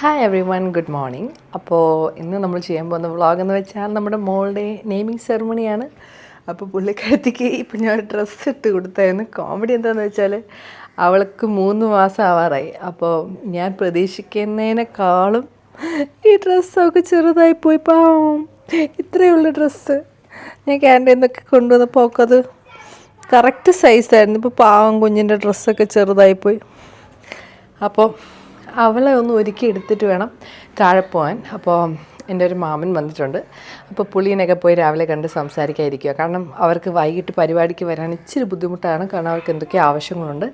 Hi every one, good morning. അപ്പോൾ ഇന്ന് നമ്മൾ ചെയ്യാൻ പോകുന്ന വ്ളോഗ് എന്ന് വെച്ചാൽ നമ്മുടെ മോളുടെ നെയിമിങ് സെറമണിയാണ്. അപ്പോൾ പുള്ളിക്കാരത്തിക്ക് ഇപ്പം ഞാൻ ഡ്രസ്സ് ഇട്ട് കൊടുത്തായിരുന്നു. കോമഡി എന്താണെന്ന് വെച്ചാൽ അവൾക്ക് 3 മാസം ആവാറായി. അപ്പോൾ ഞാൻ പ്രതീക്ഷിക്കുന്നതിനേക്കാളും ഈ ഡ്രസ്സൊക്കെ ചെറുതായിപ്പോയി. പാവം, ഇത്രയുള്ള ഡ്രസ്സ് ഞാൻ ക്യാൻറ്റീനിൽ നിന്നൊക്കെ കൊണ്ടുവന്നപ്പോൾ ഒക്കെ അത് കറക്റ്റ് സൈസായിരുന്നു. ഇപ്പോൾ പാവം കുഞ്ഞിൻ്റെ ഡ്രസ്സൊക്കെ ചെറുതായിപ്പോയി. അപ്പോൾ അവളെ ഒന്ന് ഒരുക്കി എടുത്തിട്ട് വേണം താഴെ പോകാൻ. അപ്പോൾ എൻ്റെ ഒരു മാമൻ വന്നിട്ടുണ്ട്. അപ്പോൾ പുള്ളീനൊക്കെ പോയി രാവിലെ കണ്ട് സംസാരിക്കാതിരിക്കുക. കാരണം അവർക്ക് വൈകിട്ട് പരിപാടിക്ക് വരാൻ ഇച്ചിരി ബുദ്ധിമുട്ടാണ്. കാരണം അവർക്ക് എന്തൊക്കെയോ ആവശ്യങ്ങളുണ്ട്.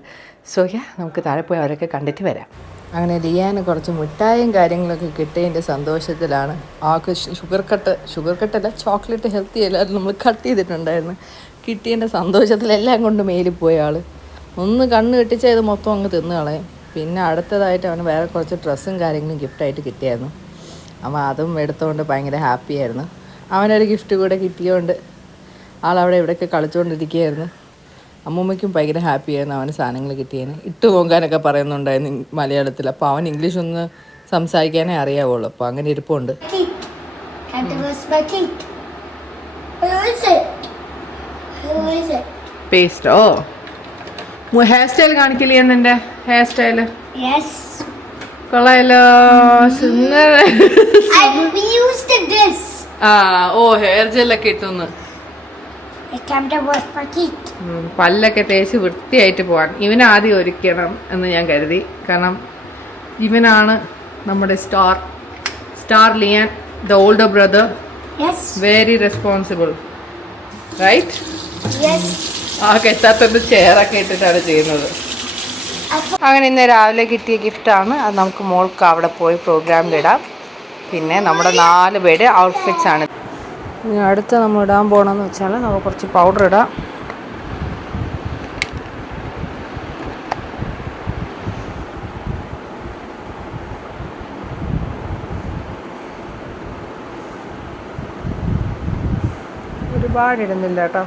സോ നമുക്ക് താഴെ പോയി അവരൊക്കെ കണ്ടിട്ട് വരാം. അങ്ങനെ ലിയാന് കുറച്ച് മിഠായും കാര്യങ്ങളൊക്കെ കിട്ടിയതിൻ്റെ സന്തോഷത്തിലാണ്. ആൾക്ക് ഷുഗർ കട്ടല്ല, ചോക്ലേറ്റ് ഹെൽത്തി എല്ലാവരും നമ്മൾ കട്ട് ചെയ്തിട്ടുണ്ടായിരുന്നു. കിട്ടിയതിൻ്റെ സന്തോഷത്തിലെല്ലാം കൊണ്ട് മേലിൽ പോയ ആൾ ഒന്ന് കണ്ണ് കെട്ടിച്ചാൽ ഇത് മൊത്തം അങ്ങ് തിന്നു കളയും. പിന്നെ അടുത്തതായിട്ട് അവന് വേറെ കുറച്ച് ഡ്രസ്സും കാര്യങ്ങളും ഗിഫ്റ്റായിട്ട് കിട്ടിയായിരുന്നു. അവൻ അതും എടുത്തുകൊണ്ട് ഭയങ്കര ഹാപ്പിയായിരുന്നു. അവനൊരു ഗിഫ്റ്റ് കൂടെ കിട്ടിയതുകൊണ്ട് ആളവിടെ ഇവിടെയൊക്കെ കളിച്ചുകൊണ്ടിരിക്കുകയായിരുന്നു. അമ്മൂമ്മയ്ക്കും ഭയങ്കര ഹാപ്പിയായിരുന്നു അവന് സാധനങ്ങൾ കിട്ടിയതിന്. ഇട്ട് പോകാനൊക്കെ പറയുന്നുണ്ടായിരുന്നു മലയാളത്തിൽ. അപ്പോൾ അവൻ ഇംഗ്ലീഷ് ഒന്ന് സംസാരിക്കാനേ അറിയാവുള്ളൂ. അപ്പോൾ അങ്ങനെ ഇരിപ്പുണ്ട്. പേസ്റ്റോ ഹെയർ സ്റ്റൈൽ കാണിക്കില്ലേ? എന്നെ ഹെയർ സ്റ്റൈല് കൊള്ളാലോ. ഹെയർ ജെല്ലൊക്കെ ഇട്ടൊന്ന് പല്ലൊക്കെ തേച്ച് വൃത്തിയായിട്ട് പോവാൻ ഇവനെ ആദ്യം ഒരുക്കണം എന്ന് ഞാൻ കരുതി. കാരണം ഇവനാണ് നമ്മുടെ star Liyan, the older brother. Very responsible, right? എത്താത്തൊരു ചെയറൊക്കെ ഇട്ടിട്ടാണ് ചെയ്യുന്നത്. അങ്ങനെ ഇന്ന് രാവിലെ കിട്ടിയ ഗിഫ്റ്റാണ്. അത് നമുക്ക് മോൾക്ക് അവിടെ പോയി പ്രോഗ്രാമിലിടാം. പിന്നെ നമ്മുടെ 4 പേര് ഔട്ട്ഫിറ്റ്സ് ആണ്. ഇനി അടുത്ത് നമ്മൾ ഇടാൻ പോകണമെന്ന് വെച്ചാൽ നമ്മൾ കുറച്ച് പൗഡർ ഇടാം. ഒരുപാട് ഇടുന്നില്ല കേട്ടോ.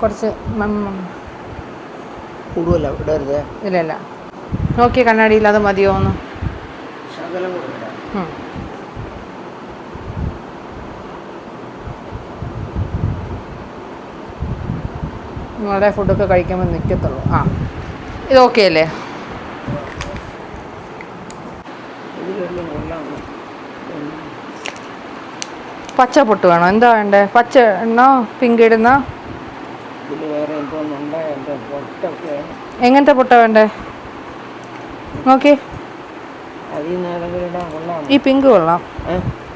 കുറച്ച് കൂടുതല ഇടരുത്. ഇല്ല നോക്കിയ കണ്ണാടിയിൽ അത് മതിയോ ഒന്ന്. നിങ്ങളുടെ ഫുഡൊക്കെ കഴിക്കുമ്പോൾ നിൽക്കത്തുള്ളൂ. ഇത് ഓക്കെ അല്ലേ? പച്ച പൊട്ട് വേണോ? എന്താ വേണ്ടേ? പച്ച ഇടണോ, പിങ്ക് ഇടുന്ന? എങ്ങനത്തെ പൊട്ട വേണ്ടേ? നോക്കി, ഈ പിങ്ക് കൊള്ളാം.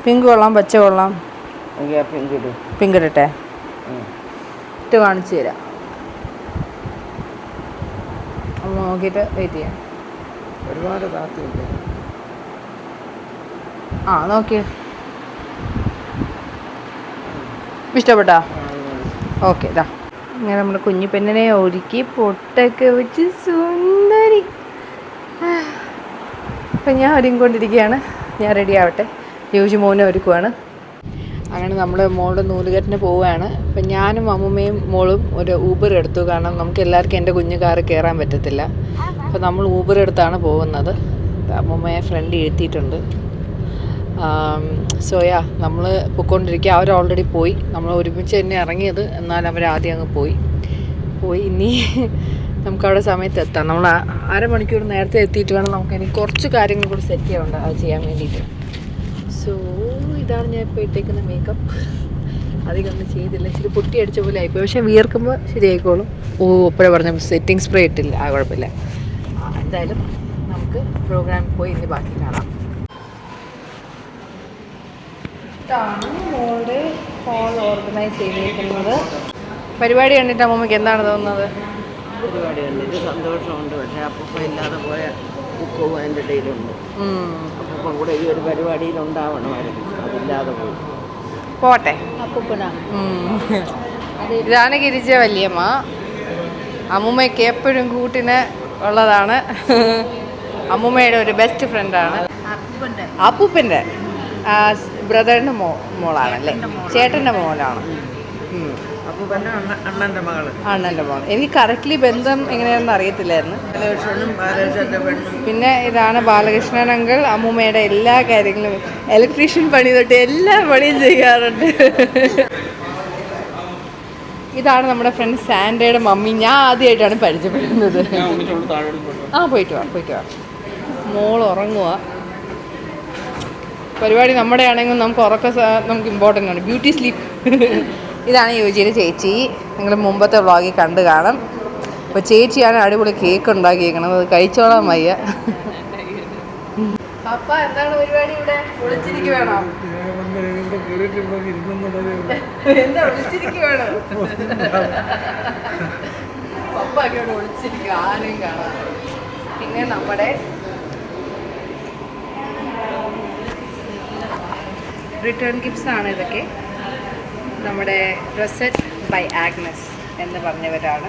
പിങ്ക് കൊള്ളാം, പച്ച കൊള്ളാം. പിങ്ക് ഇടട്ടെ? ഇട്ട് കാണിച്ചു തരാം. ഒന്ന് നോക്കിയിട്ട് വെയിറ്റ് ചെയ്യാം. ഒരുപാട് താത്തില്ല. നോക്കിയേ, ഇഷ്ടപ്പെട്ടാ? ഓക്കെ. ഇതാ ഇങ്ങനെ നമ്മുടെ കുഞ്ഞു പെണ്ണിനെ ഒരുക്കി പൊട്ടൊക്കെ വെച്ച് സുന്ദരി. അപ്പം ഞാൻ ഒരുങ്ങിക്കൊണ്ടിരിക്കുകയാണ്. ഞാൻ റെഡി ആവട്ടെ. യൂജി മോനെ ഒരുക്കുവാണ്. അങ്ങനെ നമ്മൾ മോളുടെ നൂലുകെട്ടിന് പോവുകയാണ്. അപ്പം ഞാനും അമ്മൂമ്മയും മോളും ഒരു ഊബർ എടുത്തു. കാരണം നമുക്ക് എല്ലാവർക്കും എൻ്റെ കുഞ്ഞു കാറ് കയറാൻ പറ്റത്തില്ല. അപ്പോൾ നമ്മൾ ഊബർ എടുത്താണ് പോകുന്നത്. അമ്മൂമ്മയെ ഫ്രണ്ട് ഇരുത്തിയിട്ടുണ്ട്. സോയാ നമ്മൾ പൊയ്ക്കൊണ്ടിരിക്കുക. അവർ ഓൾറെഡി പോയി. നമ്മൾ ഒരുമിച്ച് തന്നെ ഇറങ്ങിയത്, എന്നാൽ അവർ ആദ്യം അങ്ങ് പോയി. ഇനി നമുക്കവിടെ സമയത്ത് എത്താം. നമ്മൾ അരമണിക്കൂർ നേരത്തെ എത്തിയിട്ട് വേണം നമുക്കിനി കുറച്ച് കാര്യങ്ങൾ കൂടി സെറ്റ് ചെയ്യാനുണ്ട് അത് ചെയ്യാൻ വേണ്ടിയിട്ട്. സോ ഇതാണ് ഞാൻ ഇപ്പോൾ ഇട്ടേക്കുന്ന മേക്കപ്പ്. അധികം ഒന്നും ചെയ്തില്ല. ഇച്ചിരി പൊട്ടി അടിച്ച പോലെ ആയിപ്പോയി. പക്ഷേ വിയർക്കുമ്പോൾ ശരിയായിക്കോളും. ഇപ്പോഴേ പറഞ്ഞ സെറ്റിംഗ് സ്പ്രേ ഇട്ടില്ല. കുഴപ്പമില്ല. എന്തായാലും നമുക്ക് പ്രോഗ്രാമിൽ പോയി ഇനി ബാക്കി കാണാം. ഇതാണ് മോളുടെ ഹോൾ ഓർഗനൈസ് ചെയ്തിരിക്കുന്നത്. പരിപാടി കണ്ടിട്ട് അമ്മൂമ്മയ്ക്ക് എന്താണ് തോന്നുന്നത്? പരിപാടിയുണ്ട്, ഇത് സന്തോഷമുണ്ട്. പക്ഷേ അപ്പൂപ്പ ഇല്ലാതെ പോയ ദുഃഖവും അതിൻ്റെ ഇടയിലുണ്ട്. അപ്പൂപ്പൻ കൂടെ ഈ ഒരു പരിപാടിയിൽ ഉണ്ടാവണമായിരുന്നു, അതില്ലാതെ പോയി. പോട്ടെ. അപ്പൂപ്പനാ ഇതാണ് ഗിരിജ വല്യമ്മ. അമ്മൂമ്മയ്ക്ക് എപ്പോഴും കൂട്ടിന് ഉള്ളതാണ്. അമ്മൂമ്മയുടെ ഒരു ബെസ്റ്റ് ഫ്രണ്ടാണ്. അപ്പൂപ്പൻ്റെ ബ്രദറിൻ്റെ മോളാണല്ലേ, ചേട്ടൻ്റെ മോനാണ്. അപ്പൂപ്പൻ്റെ അണ്ണൻ്റെ മകള്, അണ്ണൻ്റെ മോൾ. എനിക്ക് കറക്റ്റ്ലി ബന്ധം എങ്ങനെയാണെന്ന് അറിയത്തില്ലായിരുന്നു. ബാലകൃഷ്ണനും ബാലകൃഷ്ണൻ്റെ പെണ്ണും. പിന്നെ ഇതാണ് ബാലകൃഷ്ണൻ അങ്കിൾ. അമ്മൂമ്മയുടെ എല്ലാ കാര്യങ്ങളും, ഇലക്ട്രീഷ്യൻ പണി തൊട്ട് എല്ലാ പണിയും ചെയ്യാറുണ്ട്. ഇതാണ് നമ്മുടെ ഫ്രണ്ട് സാൻഡയുടെ മമ്മി. ഞാൻ ആദ്യമായിട്ടാണ് പരിചയപ്പെടുന്നത്. പോയിട്ട് വാ. മോൾ ഉറങ്ങുക. പരിപാടി നമ്മുടെ ആണെങ്കിൽ നമുക്ക് നമുക്ക് ഇമ്പോർട്ടൻ്റ് ആണ്. Beauty sleep. ഇതാണ് യുജിയുടെ ചേച്ചി. നിങ്ങൾ മുമ്പത്തെ വ്ളോഗിൽ കണ്ടു കാണാം. അപ്പോൾ ചേച്ചിയാണ് അടിപൊളി കേക്ക് ഉണ്ടാക്കിയേക്കണത്. അത് കഴിച്ചോളാൻ വയ്യ. പപ്പ എന്താണ് പരിപാടി ഇവിടെ? ഒളിച്ചിരിക്കുവാണോ? എന്താ ഒളിച്ചിരിക്കുവാണോ? പപ്പ ഒക്കെ ഇവിടെ ഒളിച്ചിരിക്കും, ആരെയും കാണാം. പിന്നെ നമ്മുടെ റിട്ടേൺ ഗിഫ്റ്റ്സ് ആണ് ഇതൊക്കെ. നമ്മുടെ ഡ്രസ്സെറ്റ് ബൈ ആഗ്നസ് എന്ന് പറഞ്ഞവരാണ്.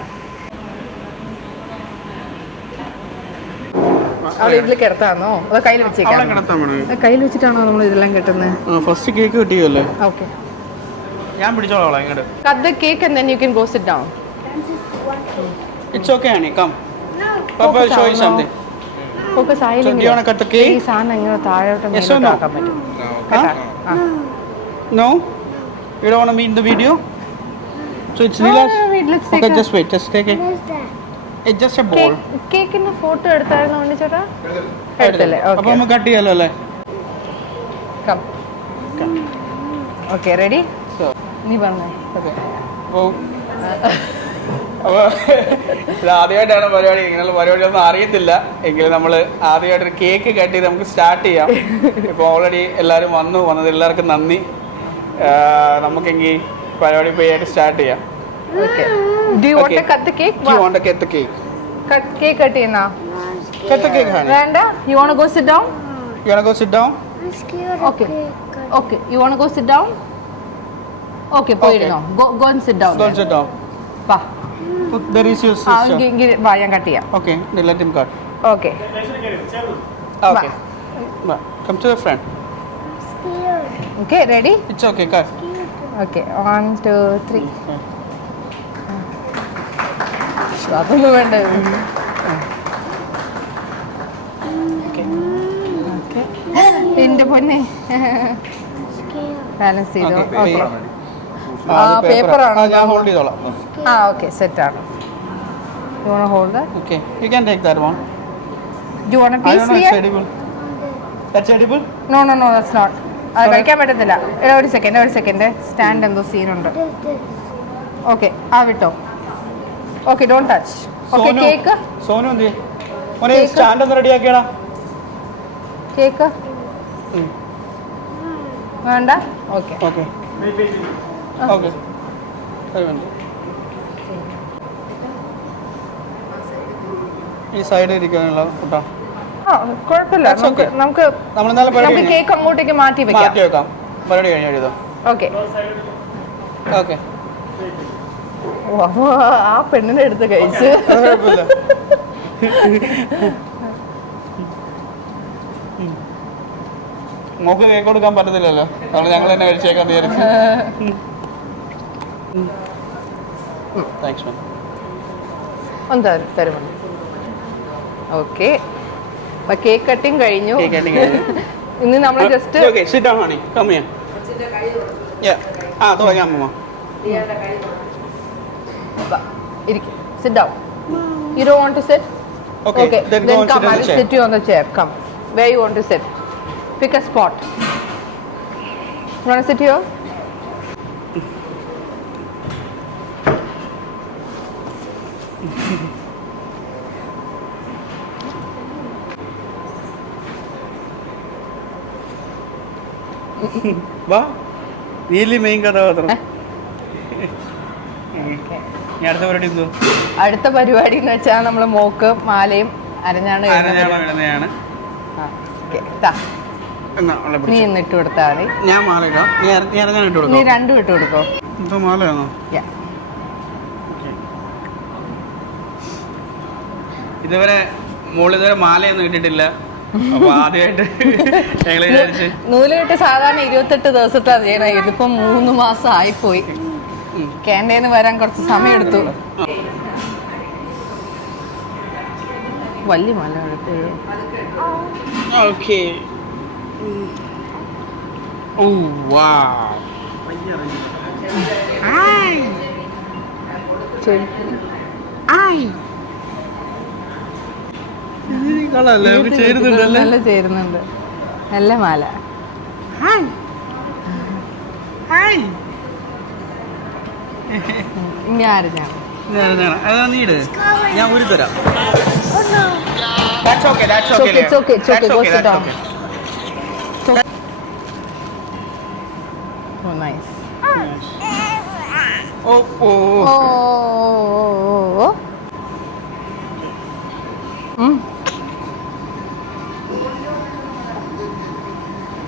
അവിടെ ഇതിൽ കിടത്താണോ അതോ കയ്യിൽ വെച്ചേക്കാം? കയ്യിൽ വെച്ചിട്ടാണോ നമ്മൾ ഇതെല്ലാം കെട്ടുന്നത്? ഫസ്റ്റ് കേക്ക് കിട്ടിയല്ലേ? ഓക്കെ, ഞാൻ പിടിച്ചോളാം. ഇങ്ങോട്ട് cut the cake and then you can go sit down. It's okay, Annie. Come. Papa will show you something. Focus So, do you want to cut the cake? ഈ സാധനം ഇങ്ങനെ താഴോട്ട് Yes or no? ആക്കാൻ പറ്റും. Huh? No? You don't want to meet in the video? So it's Leela's? wait, let's take Okay, a- just wait. Just take it. It's just a bowl. കേക്കിന്റെ photo എടുത്തായിരുന്നു ഉണ്ണി ചേട്ടാ? എടുത്തല്ലേ? അപ്പോൾ okay, നമുക്ക് cut ചെയ്യാലോ അല്ലേ? Come. Okay, ready? നീ പറഞ്ഞേ. അപ്പോൾ ഇത് ആദ്യമായിട്ടാണ് പരിപാടി. ഇങ്ങനെയുള്ള പരിപാടിയൊന്നും അറിയത്തില്ല എങ്കിലും നമ്മൾ ആദ്യമായിട്ടൊരു കേക്ക് കട്ട് ചെയ്ത് നമുക്ക് സ്റ്റാർട്ട് ചെയ്യാം. ഇപ്പോൾ ഓൾറെഡി എല്ലാവരും വന്നത് എല്ലാവർക്കും നന്ദി. നമുക്കെങ്കിൽ പരിപാടി പോയിട്ട് സ്റ്റാർട്ട് ചെയ്യാം. Okay, do you want to cut the cake? Do you want to get the cake? Cake cut ചെയ്യുന്ന Cut the cake, honey. വേണ്ട. you want to go sit down? You want to go sit down? Okay. Okay, you want to go sit down? Okay, പോയിരുന്നോ? Go and sit down. Go and sit down. വാ. There is your sister. വാ, ഞാൻ cut ചെയ്യാം. Okay, then let him cut. Okay, Okay. Bye. Come to the front. Okay, ready? It's okay, cut. Okay, 1 2 3. അതൊന്നും വേണ്ട. എന്റെ പൊന്നെ, balance ചെയ്തോ? Okay, paper ആണോ? ഞാൻ ഹോൾഡ് ചെയ്തോളാം. ഓക്കെ, സെറ്റ് ആണ്. You want to hold that? Okay, you can take that one. Do you want a I piece don't know, here? it's edible. That's edible? No, that's not. അത് കഴിക്കാൻ പറ്റത്തില്ല. ഒരു second stand എന്തോ സീനുണ്ട്. Okay, വിട്ടോ. Okay, don't touch. Okay, cake Sonu എന്ത് മോനെ stand ഒന്ന് റെഡി ആക്കിയടാ. കേക്ക് വേണ്ട. ഓക്കെ, ഓക്കെ ഓക്കെ ഈ സൈഡ് ഇരിക്കാനുള്ള കൂട്ടാ. കുഴപ്പമില്ല. That's okay. നമുക്ക് നമ്മൾ ഇന്നലെ പരിപാടി കേക്ക് അങ്ങോട്ടേക്ക് മാറ്റി മാറ്റി വെക്കാം. വെക്കാം. പരിപാടി കഴിഞ്ഞു എഴുതാം. ഓക്കെ, ഓക്കെ ആ പെണ്ണിനെ എടുത്ത് കഴിച്ച്. കുഴപ്പമില്ല. മോക്ക് കേക്ക് കൊടുക്കാൻ പറ്റത്തില്ലല്ലോ, അതുകൊണ്ട് ഞങ്ങൾ തന്നെ കഴിച്ചേക്കാന്ന് വിചാരിച്ചു. Thanks ma'am. ഒന്ന് തരുമോ? ഓക്കെ, കേക്ക് കട്ടിങ് കഴിഞ്ഞു. കേക്ക് കട്ടിങ് കഴിഞ്ഞു. ഇന്ന് നമ്മൾ just Okay, sit down, honey. Come here. Yeah. തുടങ്ങാം അമ്മ. ഇരിക്കും. Sit down. You don't want to sit? Okay, then go and come. sit in I the will chair. sit you on the chair. Come. Where you want to sit? Pick a spot. You want to sit here? വാ, Neeli main കഥാപാത്രം. ഇനി അടുത്ത പരിപാടി എന്തോ? അടുത്ത പരിപാടി എന്ന് വെച്ചാൽ നമ്മൾ മോക്ക് മാലയും അരഞ്ഞാണ് ഇടുന്നതാണ്. നീ ഇന്ന് ഇട്ട് കൊടുത്താൽ മതി. ഞാൻ മാല ഇടാം. നീ ഇട്ട് കൊടുക്കും. നീ രണ്ടും ഇട്ട് കൊടുക്കോ. ഇപ്പൊ മാലയാണോ? ഇതുവരെ മാലയൊന്നും ഇട്ടിട്ടില്ല. അപ്പൊ ആദ്യമായിട്ട് ഞങ്ങൾ വിചാരിച്ച് നൂലിട്ട് സാധാരണ 28 ദിവസത്താണ് ചെയ്യണത്. ഇതിപ്പോ 3 മാസം ആയിപ്പോയി. കാനഡയിൽ വരാൻ കുറച്ച് സമയം എടുത്തു. വലിയ മല ഓക്കെ. നല്ല ചേരുന്നുണ്ട്. നല്ല മാല. ഇനി ആരുന്നാണ് നീട് ഞാൻ ഊരി തരാം.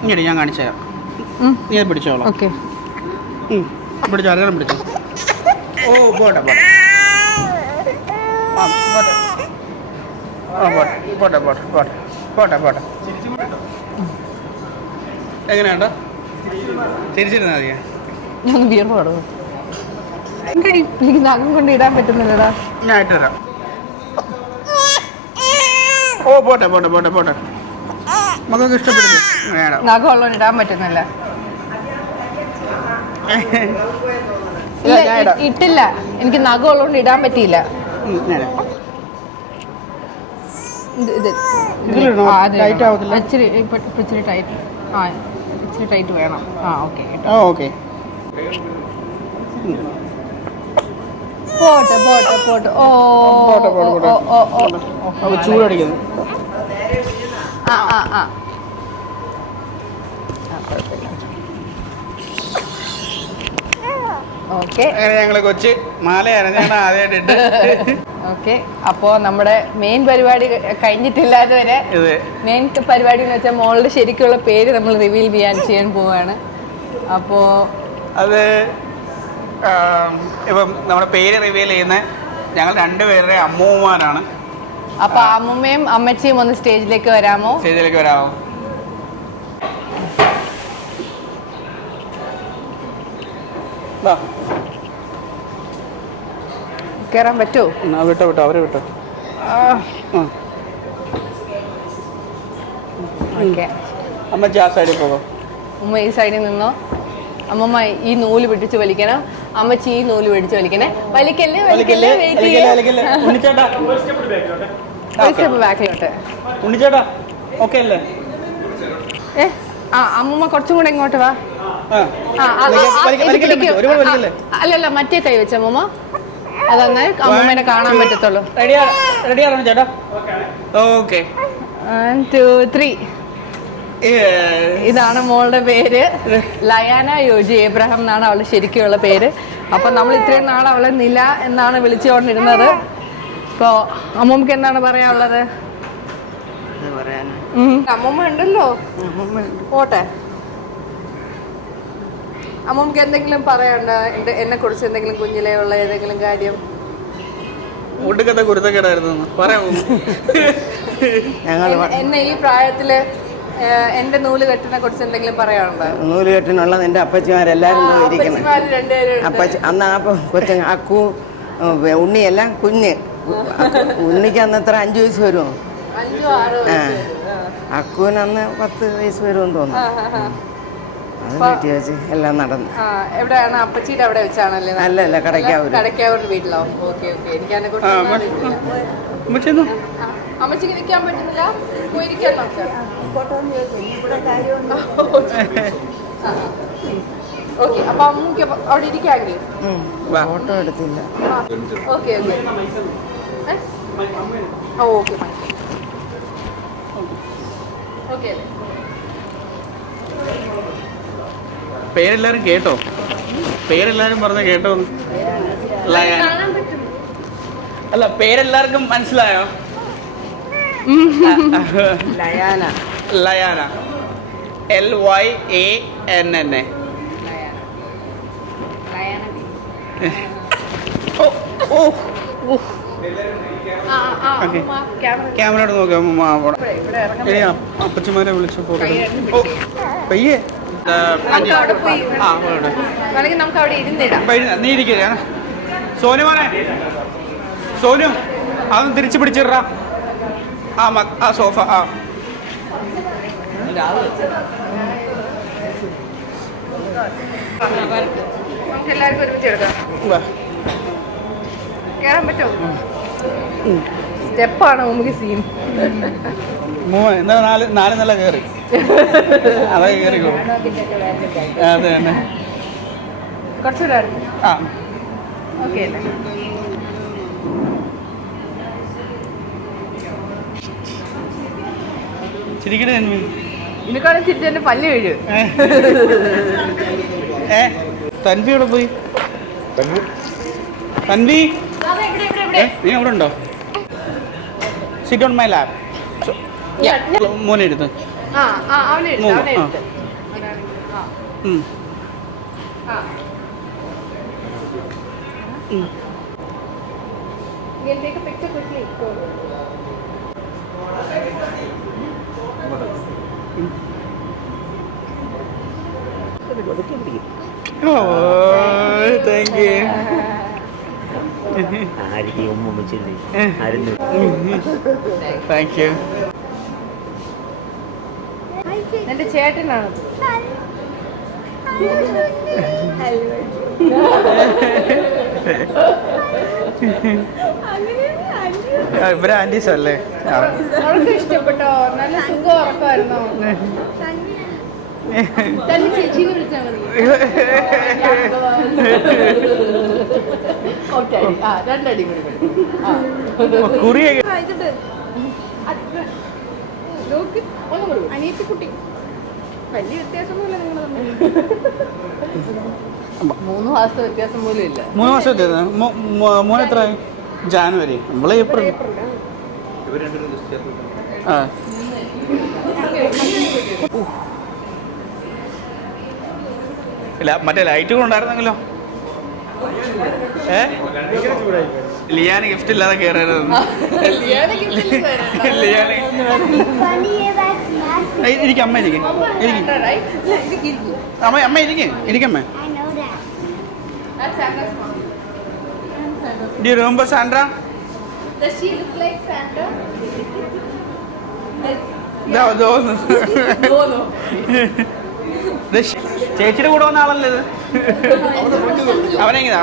ഇങ്ങോട്ട് ഞാൻ കാണിച്ചു തരാം. നീ അത് പിടിച്ചോളാം. ഓക്കെ പിടിച്ചോ. അറിയാൻ പിടിച്ചോ. ഓ പോട്ടെ പോട്ടെ പോട്ടെ പോട്ടെ പോട്ടെ പോട്ടെ പോട്ടെ. എങ്ങനെയാണ്ടോ തിരിച്ചിരുന്നാ മതിയാ. ഞാൻ ബിയർ പാടുന്നു. എനിക്ക് നഖം കൊണ്ട് ഇടാൻ പറ്റുന്നില്ലടാ. ഞാൻ ഇട്ട് തരാം. ഓ പോട്ടെ പോട്ടെ പോട്ടെ പോട്ടെ. മകൾക്ക് ഇഷ്ടപ്പെടുന്നു. നഖം ഉള്ളവൻ ഇടാൻ പറ്റുന്നില്ല. ഇട്ടില്ല. എനിക്ക് നഖം ഉള്ളതുകൊണ്ട് ഇടാൻ പറ്റിയില്ല. ഇച്ചിരി ടൈറ്റ്. ആ ഇച്ചിരി ടൈറ്റ് വേണം. ആ ഓക്കെ ഓക്കെ. പോട്ടെ പോട്ടെ പോട്ടെ. ഓ ചൂടടിക്കുന്നു. ആ ആ ആ ഓക്കെ. അങ്ങനെ ഞങ്ങള് കൊച്ച് മാല അരഞ്ഞാണ് ആദ്യമായിട്ട്. ഓക്കെ. അപ്പോൾ നമ്മുടെ മെയിൻ പരിപാടി കഴിഞ്ഞിട്ടില്ലാത്തവരെ മെയിൻ പരിപാടി എന്ന് വെച്ചാൽ മോളുടെ ശരിക്കുള്ള പേര് നമ്മൾ റിവീൽ ചെയ്യാൻ പോവുകയാണ്. അപ്പോൾ അത് ഇപ്പം നമ്മുടെ പേര് റിവീൽ ചെയ്യുന്ന ഞങ്ങൾ രണ്ടുപേരുടെ അമ്മൂമ്മമാരാണ്. അപ്പൊ അമ്മൂമ്മയും അമ്മച്ചിയും ഒന്ന് സ്റ്റേജിലേക്ക് വരാമോ? സ്റ്റേജിലേക്ക് വരാമോ? കയറാൻ പറ്റുമോ? വിട്ടോ വിട്ടോ അവരെ വിട്ടോ. ഓക്കെ. അമ്മച്ചി ആ സൈഡിൽ പോകോ. അമ്മ ഈ സൈഡിൽ നിന്നോ. അമ്മമ്മ ഈ നൂല് പിടിച്ച് വലിക്കണം. അമ്മച്ചി ഈ നൂല് പിടിച്ച് വലിക്കണേ. വലിക്കല്ലേ വലിക്കല്ലേ. സ്റ്റെപ്പ് ബാക്കിലോട്ട്. ഉണ്ണിച്ചേട്ടാ ഓക്കെ അല്ലേ? അമ്മമ്മ കുറച്ചും കൂടെ ഇങ്ങോട്ട് വാ. അല്ലല്ല മറ്റേ കൈ വെച്ച അമ്മമ്മ. അതെന്നാൽ അമ്മമ്മേനെ കാണാൻ പറ്റത്തുള്ളൂ. റെഡിയാണോ ചേട്ടാ? ഓക്കെ. 1 2 3. ഇതാണ് മോളുടെ പേര്. ലയാന യോജി എബ്രഹാം എന്നാണ് അവളുടെ ശരിക്കുള്ള പേര്. അപ്പൊ നമ്മൾ ഇത്രയും നാൾ അവളെ നില എന്നാണ് വിളിച്ചുകൊണ്ടിരുന്നത്. ഇപ്പോ അമ്മമ്മക്ക് എന്താണ് പറയാനുള്ളത്? അമ്മമ്മ ഉണ്ടല്ലോ. പോട്ടെ. അമ്മമ്മക്ക് എന്തെങ്കിലും പറയാനുണ്ടോ എന്നെ കുറിച്ച്? എന്തെങ്കിലും കുഞ്ഞിലേ ഉള്ള ഏതെങ്കിലും കാര്യം? ഒടുക്കത്തെ കുരുത്തക്കേടായിരുന്നു പറയാമോ? എന്നെ ഈ പ്രായത്തില് എന്റെ നൂല് കെട്ടിനെ കുറിച്ച് എന്തെങ്കിലും പറയാനുണ്ടോ? നൂല് കെട്ടിനുള്ളത് എന്റെ അപ്പച്ചിമാരെല്ലാരും അപ്പച്ചി അന്ന് ആ കൊച്ചു അക്കു ഉണ്ണിയെല്ലാം കുഞ്ഞ്. ഉണ്ണിക്ക് അന്ന് എത്ര 5 വയസ്സ് വരുമോ? അക്കുവിന് അന്ന് 10 വയസ്സ് വരുമെന്ന് തോന്നുന്നു. അത് വീട്ടിൽ വെച്ച് എല്ലാം നടന്നു. എവിടെയാണ്? അപ്പച്ചിയുടെ അവിടെ വെച്ചാണല്ലേ? അല്ലല്ല കടക്കാവൂർ വീട്ടിലോ? Okay okay. എനിക്ക് അതിനെ കുറിച്ച് അമ്മച്ചിക്ക് നിൽക്കാൻ പറ്റുന്നില്ല. പോയിരിക്കാൻ ഓക്കെ. അപ്പൊ അമ്മക്ക് അവിടെ ഇരിക്കാമെങ്കിൽ ഫോട്ടോ എടുത്തില്ല. Okay okay. Okay okay. പേരെല്ലാരും കേട്ടോ? പേരെല്ലാരും പറഞ്ഞ കേട്ടോ? കാണാൻ അല്ല പേരെല്ലാവർക്കും മനസ്സിലായോ? ലയാന. ലയാന, LYANN. ഓ ഓ ഓ ക്യാമറയോട് നോക്കാം. അപ്പച്ചമാരെ വിളിച്ചു പയ്യെ. നമുക്ക് അവിടെ ഇരുന്നിടാം. നീ ഇരിക്കുക. സോനു മോനെ, സോനു അതൊന്ന് തിരിച്ചു പിടിച്ചിട. ആ സോഫ. നമുക്ക് എല്ലാവർക്കും ഒരുമിച്ച് എടുക്കാം. കയറാൻ പറ്റുമോ? സ്റ്റെപ്പാണ് നമുക്ക് സീൻ. എന്താ നാല് നില കയറി അതൊക്കെ കയറിക്കോ. അത് തന്നെ കുറച്ചുകൂടെ ആ ഓക്കെ അല്ലേ? ചിരിക്കണേ ഇതിനെക്കാളും ചിരിച്ച് എൻ്റെ പല്ല് വീഴും. തൻവി എവിടെ പോയി? തൻവി നീ അവിടെ ഉണ്ടോ? Sit on my lap. മോനെ എടുത്ത് താങ്ക് യു. Thank you. എൻ്റെ ചേട്ടനാണ്. ഇവരെ ആൻറ്റീസ് അല്ലേ? അവൾക്ക് ഇഷ്ടപ്പെട്ടോ? നല്ല സുഖം ഉറക്കമായിരുന്നോ? തന്നെ ചേച്ചിന്ന് വിളിച്ചാൽ മതി. ഓക്കെ, രണ്ടടി കുറിയൊക്കെ അനിയത്തിക്കുട്ടി വലിയ വ്യത്യാസമൊന്നുമില്ല നിങ്ങൾ തമ്മിൽ. 3 മാസത്തെ വ്യത്യാസം പോലും ഇല്ല. 3 മാസം വ്യത്യാസം. മോൻ എത്ര? ജാനുവരി. നമ്മളെ ഏപ്രിൽ. ആ ഇല്ല, മറ്റേ ലൈറ്റ് കൊണ്ടായിരുന്നെങ്കിലോ? ലിയാന് ഗിഫ്റ്റ് ഇല്ലാതെ കയറരുതെന്ന്. ഇരിക്കും അമ്മ, ഇരിക്കും അമ്മ, ഇരിക്കമ്മേ. Do you remember Sandra? Does she look like Sandra? No. No. ചേച്ചിയുടെ കൂടെ വന്ന ആളല്ലേ ഇത്? അവനെങ്ങതാ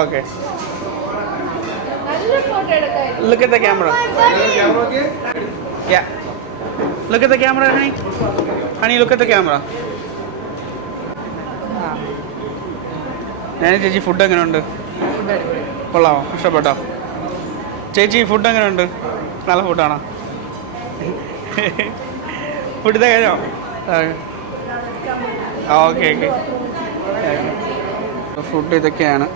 okay. Look at the camera. Yeah. Look at the camera, honey. Look at the camera. ഞാൻ ചേച്ചി ഫുഡ് എങ്ങനെയുണ്ട്? കൊള്ളാമോ? ഇഷ്ടപ്പെട്ടോ? ചേച്ചി ഫുഡ് എങ്ങനെയുണ്ട്? നല്ല ഫുഡാണോ? ഫുഡ് ഇതാ കഴിഞ്ഞോ? ഓക്കെ. ഫുഡ് ഇതൊക്കെയാണ്.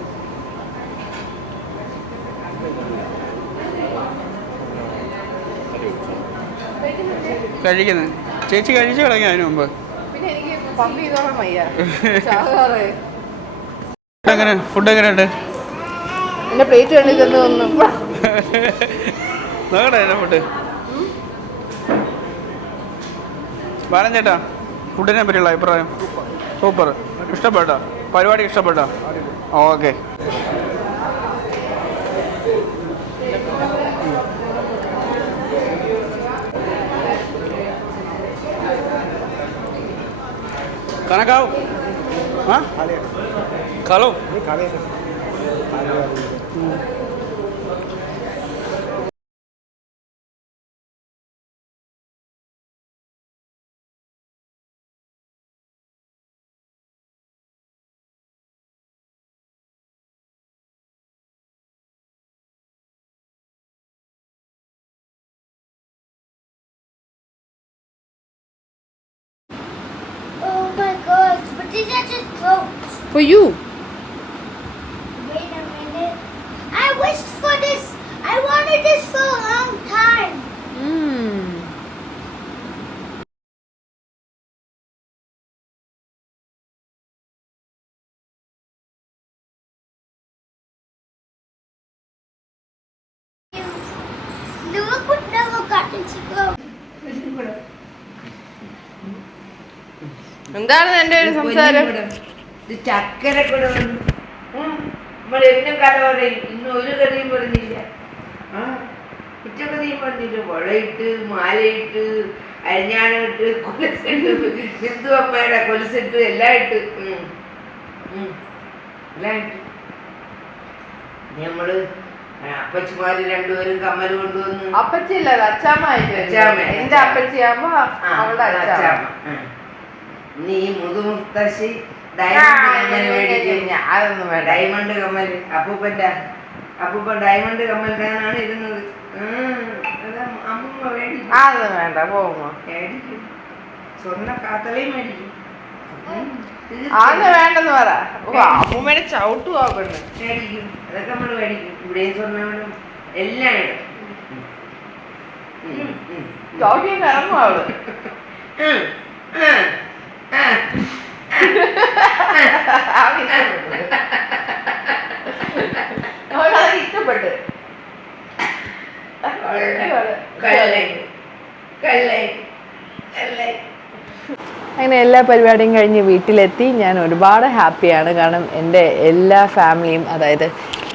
കഴിക്കുന്നത് ചേച്ചി കഴിച്ചു കളഞ്ഞ അതിന് മുമ്പ്. പിന്നെ എനിക്ക് പമ്പ് ചെയ്തോളാം വയ്യ. ഫുഡ് എങ്ങനെയുണ്ട്? എന്റെ പ്ലേറ്റ് കണ്ടില്ലെന്ന് തോന്നുന്നു. നോക്കട്ടെ എന്നെ ഫുഡ്. ബാലൻ ചേട്ടാ, ഫുഡിനെ പറ്റിയുള്ള അഭിപ്രായം? സൂപ്പർ. ഇഷ്ടപ്പെട്ടോ? പരിപാടി ഇഷ്ടപ്പെട്ടോ? ഓക്കെ. खाना खाओ. हाँ खा लो. these are just clothes. For you. Wait a minute. I wished for this. I wanted this for a long time. Never could never gotten to go. എന്താണ് എന്റെ ഒരു സംസാരം? ഇത് ചക്കര കൂടെ നമ്മൾ എന്നും കഥ പറയും. ഇന്ന് ഒരു കഥയും പറഞ്ഞില്ല. കുറ്റകഥയും പറഞ്ഞില്ല. വളയിട്ട് മാലയിട്ട് അരിഞ്ഞാണിട്ട് കൊലസിട്ട് ബിന്ദു അമ്മയുടെ കൊലസിട്ട് എല്ലാം ഇട്ട് എല്ലാം ഇട്ട് നമ്മള് അപ്പച്ചിമാര് രണ്ടുപേരും കമ്മല് കൊണ്ടുവന്ന്. അപ്പച്ചില്ല, അച്ചാമ്മ. എന്റെ അപ്പച്ചിയാകുമ്പോ അവളുടെ അച്ചാമ്മ. നീ മുതുമുത്തശ്ശി ഡയമണ്ട് മേടിക്കും. അതൊന്നും വേണ്ട. ഡയമണ്ട് കമ്മല് അപ്പൂപ്പൻ ഡയമണ്ട് കമ്മലിടാനാണ് ഇരുന്നത്. അമ്മൂമ്മ മേടിക്കും. അതൊന്നും വേണ്ട, പോകുമ്പോ മേടിക്കും. സ്വർണ്ണ കാത്തളയും മേടിക്കും. അതൊന്നും വേണ്ടെന്ന് പറ. അമ്മൂമ്മേനെ ചവിട്ടുവാ പെണ്ണ്. മേടിക്കും. അതൊക്കെ നമ്മള് മേടിക്കും. ഇവിടെയും സ്വർണ്ണം എല്ലാം ഇടും. ചവിട്ടിയൊക്കെ ഇറങ്ങും അവള്. അവളത് ഇഷ്ടപ്പെട്ട്. അങ്ങനെ എല്ലാ പരിപാടിയും കഴിഞ്ഞ് വീട്ടിലെത്തി. ഞാൻ ഒരുപാട് ഹാപ്പിയാണ്. കാരണം എൻ്റെ എല്ലാ ഫാമിലിയും, അതായത്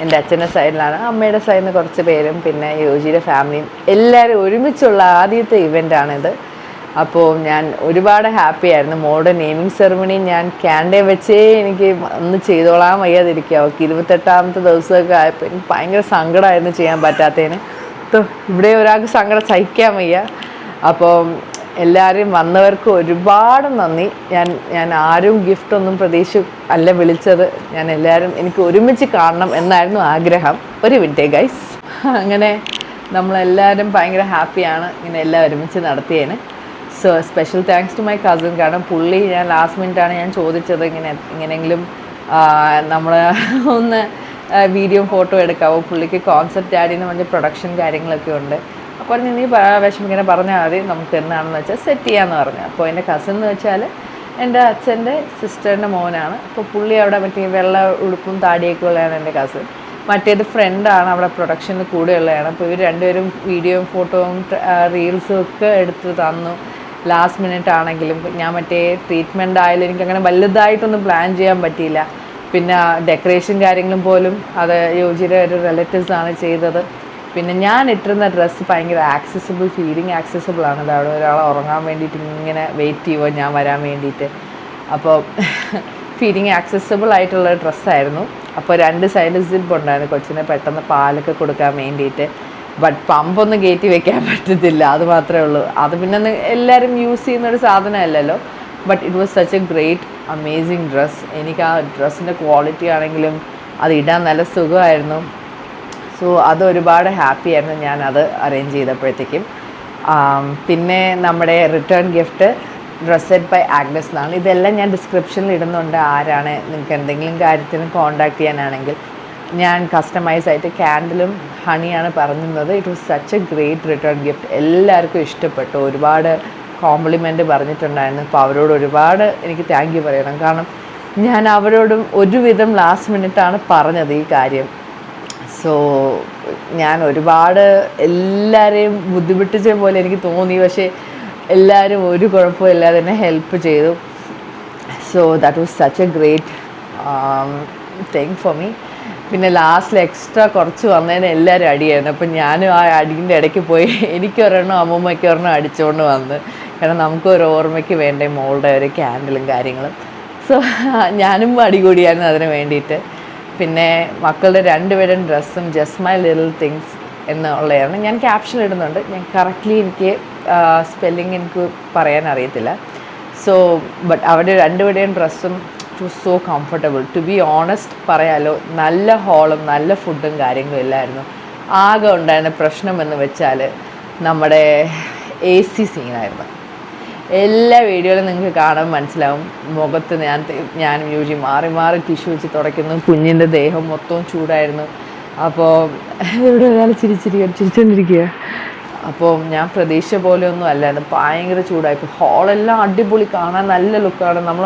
എൻ്റെ അച്ഛൻ്റെ സൈഡിലാണ്, അമ്മയുടെ സൈഡിൽ നിന്ന് കുറച്ച് പേരും, പിന്നെ യോജിയുടെ ഫാമിലിയും എല്ലാവരും ഒരുമിച്ചുള്ള ആദ്യത്തെ ഇവൻ്റാണിത്. അപ്പോൾ ഞാൻ ഒരുപാട് ഹാപ്പി ആയിരുന്നു. മോളുടെ നെയിമിങ് സെറിമണി ഞാൻ ക്യാൻഡേ വെച്ചേ എനിക്ക് ഒന്ന് ചെയ്തോളാൻ വയ്യാതിരിക്കുക. അവൾക്ക് 28ാമത്തെ ദിവസമൊക്കെ ആയപ്പോൾ എനിക്ക് ഭയങ്കര സങ്കടമായിരുന്നു ചെയ്യാൻ പറ്റാത്തതിന്. ഇവിടെ ഒരാൾക്ക് സങ്കടം സഹിക്കാൻ വയ്യ. അപ്പോൾ എല്ലാവരും വന്നവർക്ക് ഒരുപാട് നന്ദി. ഞാൻ ആരും ഗിഫ്റ്റൊന്നും പ്രതീക്ഷ അല്ല വിളിച്ചത്. ഞാൻ എല്ലാവരും എനിക്ക് ഒരുമിച്ച് കാണണം എന്നായിരുന്നു ആഗ്രഹം. ഒരു മിനിറ്റ് ഗൈസ്. അങ്ങനെ നമ്മളെല്ലാവരും ഭയങ്കര ഹാപ്പിയാണ് ഇങ്ങനെ എല്ലാം ഒരുമിച്ച് നടത്തിയതിന്. So special thanks to my cousin. കാരണം പുള്ളി ഞാൻ ലാസ്റ്റ് മിനിറ്റാണ് ഞാൻ ചോദിച്ചത് ഇങ്ങനെയെങ്കിലും നമ്മൾ ഒന്ന് വീഡിയോ ഫോട്ടോ എടുക്കാവോ. പുള്ളിക്ക് കോൺസെപ്റ്റ് ആഡ് ചെയ്യുന്ന പറഞ്ഞ പ്രൊഡക്ഷൻ കാര്യങ്ങളൊക്കെ ഉണ്ട്. അപ്പോൾ നീ വിഷമിങ്ങനെ പറഞ്ഞാൽ മതി, നമുക്ക് എന്താണെന്ന് വെച്ചാൽ സെറ്റ് ചെയ്യാമെന്ന് പറഞ്ഞു. അപ്പോൾ എൻ്റെ കസിൻ എന്ന് വെച്ചാൽ എൻ്റെ അച്ഛൻ്റെ സിസ്റ്ററിൻ്റെ മോനാണ്. അപ്പോൾ പുള്ളി അവിടെ മറ്റേ വെള്ള ഉടുപ്പും താടിയൊക്കെ ഉള്ളതാണ് എൻ്റെ കസിൻ. മറ്റേത് ഫ്രണ്ടാണ്, അവിടെ പ്രൊഡക്ഷനിൽ കൂടെയുള്ളതാണ്. അപ്പോൾ ഇവർ രണ്ടുപേരും വീഡിയോയും ഫോട്ടോയും റീൽസും ഒക്കെ എടുത്ത് തന്നു. ലാസ്റ്റ് മിനിറ്റ് ആണെങ്കിലും ഞാൻ മറ്റേ ട്രീറ്റ്മെൻ്റ് ആയാലും എനിക്കങ്ങനെ വലുതായിട്ടൊന്നും പ്ലാൻ ചെയ്യാൻ പറ്റിയില്ല. പിന്നെ ഡെക്കറേഷൻ കാര്യങ്ങളും പോലും അത് യോജിയുടെ ഒരു റിലേറ്റീവ്സാണ് ചെയ്തത്. പിന്നെ ഞാൻ ഇട്ടിരുന്ന ഡ്രസ്സ് ഭയങ്കര ഫീലിംഗ് ആക്സസിബിളാണ്. അത് അവിടെ ഒരാൾ ഉറങ്ങാൻ വേണ്ടിയിട്ട് ഇങ്ങനെ വെയിറ്റ് ചെയ്യുമോ ഞാൻ വരാൻ വേണ്ടിയിട്ട്. അപ്പോൾ ഫീലിംഗ് ആക്സസിബിൾ ആയിട്ടുള്ള ഡ്രസ്സായിരുന്നു. അപ്പോൾ 2 സൈഡ് സിപ്പ് ഉണ്ടായിരുന്നു കൊച്ചിനെ പെട്ടെന്ന് പാലൊക്കെ കൊടുക്കാൻ വേണ്ടിയിട്ട്. ബട്ട് പമ്പൊന്നും കയറ്റി വെക്കാൻ പറ്റത്തില്ല, അത് മാത്രമേ ഉള്ളൂ. അത് പിന്നെ എല്ലാവരും യൂസ് ചെയ്യുന്നൊരു സാധനമല്ലല്ലോ. But it was such a great amazing dress. എനിക്ക് ആ ഡ്രസ്സിൻ്റെ ക്വാളിറ്റി ആണെങ്കിലും അത് ഇടാൻ നല്ല സുഖമായിരുന്നു. സോ അത് ഒരുപാട് ഹാപ്പി ആയിരുന്നു ഞാനത് അറേഞ്ച് ചെയ്തപ്പോഴത്തേക്കും. പിന്നെ നമ്മുടെ റിട്ടേൺ ഗിഫ്റ്റ് ഡ്രസ്സഡ് ബൈ ആഗ്നസ് എന്നാണ്. ഇതെല്ലാം ഞാൻ ഡിസ്ക്രിപ്ഷനിൽ ഇടുന്നുണ്ട്. ആരാണ് നിങ്ങൾക്ക് എന്തെങ്കിലും കാര്യത്തിന് കോൺടാക്ട് ചെയ്യാനാണെങ്കിൽ. ഞാൻ കസ്റ്റമൈസ് ആയിട്ട് ക്യാൻഡിലും ഹണിയാണ് പറഞ്ഞിരുന്നത്. It was such a great return gift. എല്ലാവർക്കും ഇഷ്ടപ്പെട്ടു. ഒരുപാട് കോംപ്ലിമെൻറ്റ് പറഞ്ഞിട്ടുണ്ടായിരുന്നു. അപ്പോൾ അവരോട് ഒരുപാട് എനിക്ക് താങ്ക് യു പറയണം. കാരണം ഞാൻ അവരോടും ഒരുവിധം ലാസ്റ്റ് മിനിറ്റാണ് പറഞ്ഞത് ഈ കാര്യം. സോ ഞാൻ ഒരുപാട് എല്ലാവരെയും ബുദ്ധിമുട്ടിച്ച പോലെ എനിക്ക് തോന്നി. പക്ഷേ എല്ലാവരും ഒരു കുഴപ്പമില്ലാതെ തന്നെ ഹെൽപ്പ് ചെയ്തു. So that was such a great thing for me. പിന്നെ ലാസ്റ്റിൽ എക്സ്ട്രാ കുറച്ച് വന്നതിന് എല്ലാവരും അടിയായിരുന്നു. അപ്പം ഞാനും ആ അടീൻ്റെ ഇടയ്ക്ക് പോയി എനിക്കൊരെണ്ണം അമ്മൂമ്മയ്ക്ക് ഒരെണ്ണം അടിച്ചുകൊണ്ട് വന്ന്. കാരണം നമുക്കൊരു ഓർമ്മയ്ക്ക് വേണ്ടേ മോളുടെ ഒരു ക്യാൻഡിലും കാര്യങ്ങളും. സോ ഞാനും അടികൂടിയായിരുന്നു അതിന് വേണ്ടിയിട്ട്. പിന്നെ മക്കളുടെ 2 പേരും ഡ്രസ്സും ജസ്റ്റ് മൈ ലിറ്റിൽ തിങ്സ് എന്നുള്ളതാണ്. ഞാൻ ക്യാപ്ഷൻ ഇടുന്നുണ്ട്. ഞാൻ കറക്റ്റ്ലി എനിക്ക് സ്പെല്ലിങ് എനിക്ക് പറയാൻ അറിയത്തില്ല. സോ ബട്ട് അവരുടെ 2 പേരുടെയും ഡ്രസ്സും too so comfortable. To be honest പറയാലോ, നല്ല ഹോളും നല്ല ഫുഡും കാര്യങ്ങളും ഇല്ലായിരുന്നു. ആകെ ഉണ്ടായിരുന്ന പ്രശ്നം എന്ന് വെച്ചാൽ നമ്മുടെ AC സീനായിരുന്നു. എല്ലാ വീഡിയോയിലും നിങ്ങൾക്ക് കാണാൻ മനസ്സിലാവും. മുഖത്ത് ഞാനും യൂജി മാറി മാറി ടിഷ്യൂ വെച്ച് തുടയ്ക്കുന്നു. കുഞ്ഞിൻ്റെ ദേഹം മൊത്തവും ചൂടായിരുന്നു. അപ്പോൾ ഇവിടെ ഒരാൾ ചിരിച്ചുകൊണ്ടിരിക്കുക. അപ്പോൾ ഞാൻ പ്രതീക്ഷ പോലെയൊന്നും അല്ലായിരുന്നു, ഭയങ്കര ചൂടായിപ്പോൾ. ഹാളെല്ലാം അടിപൊളി, കാണാൻ നല്ല ലുക്കാണ്. നമ്മൾ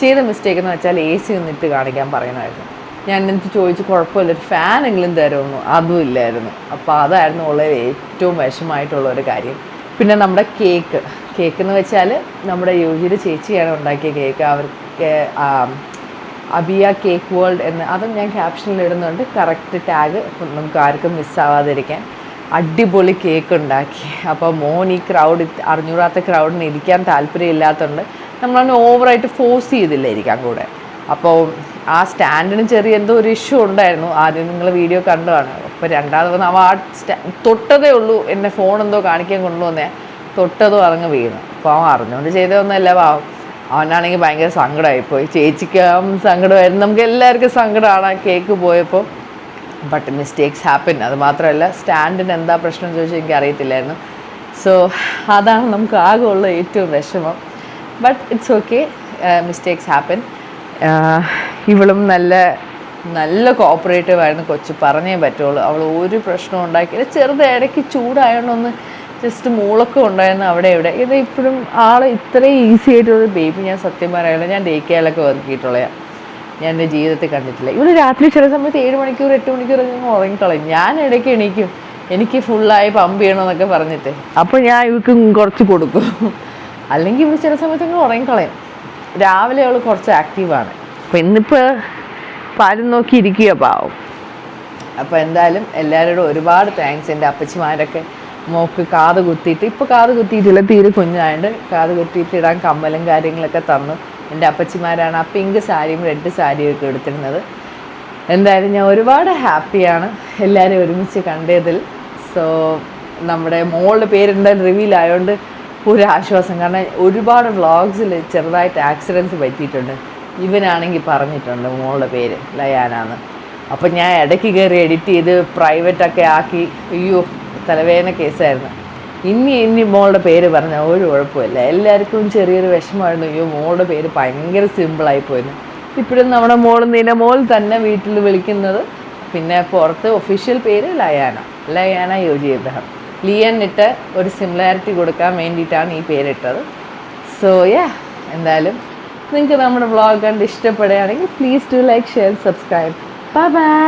ചെയ്ത മിസ്റ്റേക്ക് എന്ന് വെച്ചാൽ AC ഒന്നിട്ട് കാണിക്കാൻ പറയണമായിരുന്നു. ഞാൻ എന്നിട്ട് ചോദിച്ചു കുഴപ്പമില്ല ഒരു ഫാനെങ്കിലും തരുമെന്നു, അതും ഇല്ലായിരുന്നു. അപ്പോൾ അതായിരുന്നു ഉള്ളത് ഏറ്റവും വിഷമമായിട്ടുള്ളൊരു കാര്യം. പിന്നെ നമ്മുടെ കേക്ക് എന്ന് വെച്ചാൽ നമ്മുടെ യൂജിയുടെ ചേച്ചിയാണ് ഉണ്ടാക്കിയ കേക്ക്. അവർക്ക് അബിയ കേക്ക് വേൾഡ് എന്ന്, അതും ഞാൻ ക്യാപ്ഷനിൽ ഇടുന്നുണ്ട്, കറക്റ്റ് ടാഗ്, നമുക്ക് ആർക്കും മിസ്സാവാതിരിക്കാൻ. അടിപൊളി കേക്ക് ഉണ്ടാക്കി. അപ്പോൾ മോൻ ഈ അറിഞ്ഞൂടാത്ത ക്രൗഡിന് ഇരിക്കാൻ താല്പര്യമില്ലാത്തതുകൊണ്ട് നമ്മളതിന് ഓവറായിട്ട് ഫോഴ്സ് ചെയ്തില്ല ഇരിക്കാൻ കൂടെ. അപ്പോൾ ആ സ്റ്റാൻഡിന് ചെറിയ എന്തോ ഒരു ഇഷ്യൂ ഉണ്ടായിരുന്നു. ആദ്യം നിങ്ങൾ വീഡിയോ കണ്ടതാണ്. അപ്പോൾ രണ്ടാമത് അവൻ തൊട്ടതേ ഉള്ളൂ, എന്നെ ഫോൺ എന്തോ കാണിക്കാൻ കൊണ്ടുവന്നേ, തൊട്ടതും അറിഞ്ഞ് വീണു. അപ്പോൾ അവൻ അറിഞ്ഞുകൊണ്ട് ചെയ്തതൊന്നുമല്ല. അവനാണെങ്കിൽ ഭയങ്കര സങ്കടമായിപ്പോയി. ചേച്ചിക്കും സങ്കടമായിരുന്നു, നമുക്ക് എല്ലാവർക്കും സങ്കടമാണ് ആ കേക്ക് പോയപ്പോൾ. But mistakes happen. അത് മാത്രമല്ല സ്റ്റാൻഡിന് എന്താ പ്രശ്നം എന്ന് ചോദിച്ചാൽ എനിക്ക് അറിയത്തില്ലായിരുന്നു. സോ അതാണ് നമുക്ക് ആകെ ഉള്ള ഏറ്റവും വിഷമം. But it's okay, mistakes happen. ഇവളും നല്ല കോപ്പറേറ്റീവ് ആയിരുന്നു. കൊച്ചു പറഞ്ഞേ പറ്റുള്ളൂ. അവൾ ഒരു പ്രശ്നം ഉണ്ടാക്കിയില്ല. ചെറുത് ഇടയ്ക്ക് ചൂടായതുകൊണ്ടൊന്ന് ജസ്റ്റ് മൂളൊക്കെ ഉണ്ടായിരുന്നു അവിടെ ഇവിടെ. ഇത് ഇപ്പോഴും ആൾ ഇത്രയും ഈസി ആയിട്ടുള്ളൊരു ബേബി ഞാൻ സത്യം പറയാമല്ലോ, ഞാൻ ഡേ കെയറിലൊക്കെ വർക്കിയിട്ടുള്ളതാണ്, ഞാൻ എൻ്റെ ജീവിതത്തിൽ കണ്ടിട്ടില്ല. ഇവിടെ രാത്രി ചില സമയത്ത് 7 മണിക്കൂർ 8 മണിക്കൂറൊക്കെ ഉറങ്ങിക്കളയും. ഞാൻ ഇടയ്ക്ക് എണീക്കും, എനിക്ക് ഫുള്ളായി പമ്പ് ചെയ്യണമെന്നൊക്കെ പറഞ്ഞിട്ട്. അപ്പോൾ ഞാൻ ഇവർക്ക് കുറച്ച് കൊടുക്കും. അല്ലെങ്കിൽ ഇവിടെ ചില സമയത്ത് ഇങ്ങനെ ഉറങ്ങിക്കളയും. രാവിലെ അവൾ കുറച്ച് ആക്റ്റീവാണ്. അപ്പോൾ ഇന്നിപ്പോൾ പാലും നോക്കി ഇരിക്കുക പാവം. അപ്പോൾ എന്തായാലും എല്ലാവരോടും ഒരുപാട് താങ്ക്സ്. എൻ്റെ അപ്പച്ചിമാരൊക്കെ മോക്ക് കാത് കുത്തിയിട്ട്, ഇപ്പോൾ കാത് കുത്തിയിട്ടില്ല, തീരെ കുഞ്ഞായതുകൊണ്ട് കാത് കുത്തിയിട്ട് ഇടാൻ കമ്മലും കാര്യങ്ങളൊക്കെ തന്നു. എൻ്റെ അപ്പച്ചിമാരാണ് ആ പിങ്ക് സാരിയും റെഡ് സാരിയും ഒക്കെ എടുത്തിരുന്നത്. എന്തായാലും ഞാൻ ഒരുപാട് ഹാപ്പിയാണ് എല്ലാവരും ഒരുമിച്ച് കണ്ടതിൽ. സോ നമ്മുടെ മോളുടെ പേരെന്തായാലും റിവീൽ ആയതുകൊണ്ട് ഒരു ആശ്വാസം. കാരണം ഒരുപാട് വ്ളോഗ്സിൽ ചെറുതായിട്ട് ആക്സിഡൻസ് പറ്റിയിട്ടുണ്ട്. ഇവനാണെങ്കിൽ പറഞ്ഞിട്ടുണ്ട് മോളുടെ പേര് ലയാനാന്ന്. അപ്പം ഞാൻ ഇടയ്ക്ക് കയറി എഡിറ്റ് ചെയ്ത് പ്രൈവറ്റൊക്കെ ആക്കി. അയ്യോ തലവേദന കേസായിരുന്നു. ഇനി മോളുടെ പേര് പറഞ്ഞാൽ ഒരു കുഴപ്പമില്ല. എല്ലാവർക്കും ചെറിയൊരു വിഷമമായിരുന്നു. അയ്യോ മോളുടെ പേര് ഭയങ്കര സിമ്പിളായിപ്പോയിരുന്നു. ഇപ്പോഴും നമ്മുടെ മോൾ തന്നെ വീട്ടിൽ വിളിക്കുന്നത്. പിന്നെ പുറത്ത് ഒഫീഷ്യൽ പേര് ലയാന യോജി എബ്രഹാം. ലിയൻ ഇട്ട് ഒരു സിമിലാരിറ്റി കൊടുക്കാൻ വേണ്ടിയിട്ടാണ് ഈ പേരിട്ടത്. സോ എന്തായാലും നിങ്ങൾക്ക് നമ്മുടെ വ്ളോഗ് കണ്ട് ഇഷ്ടപ്പെടുകയാണെങ്കിൽ please do like, share, subscribe. Bye bye.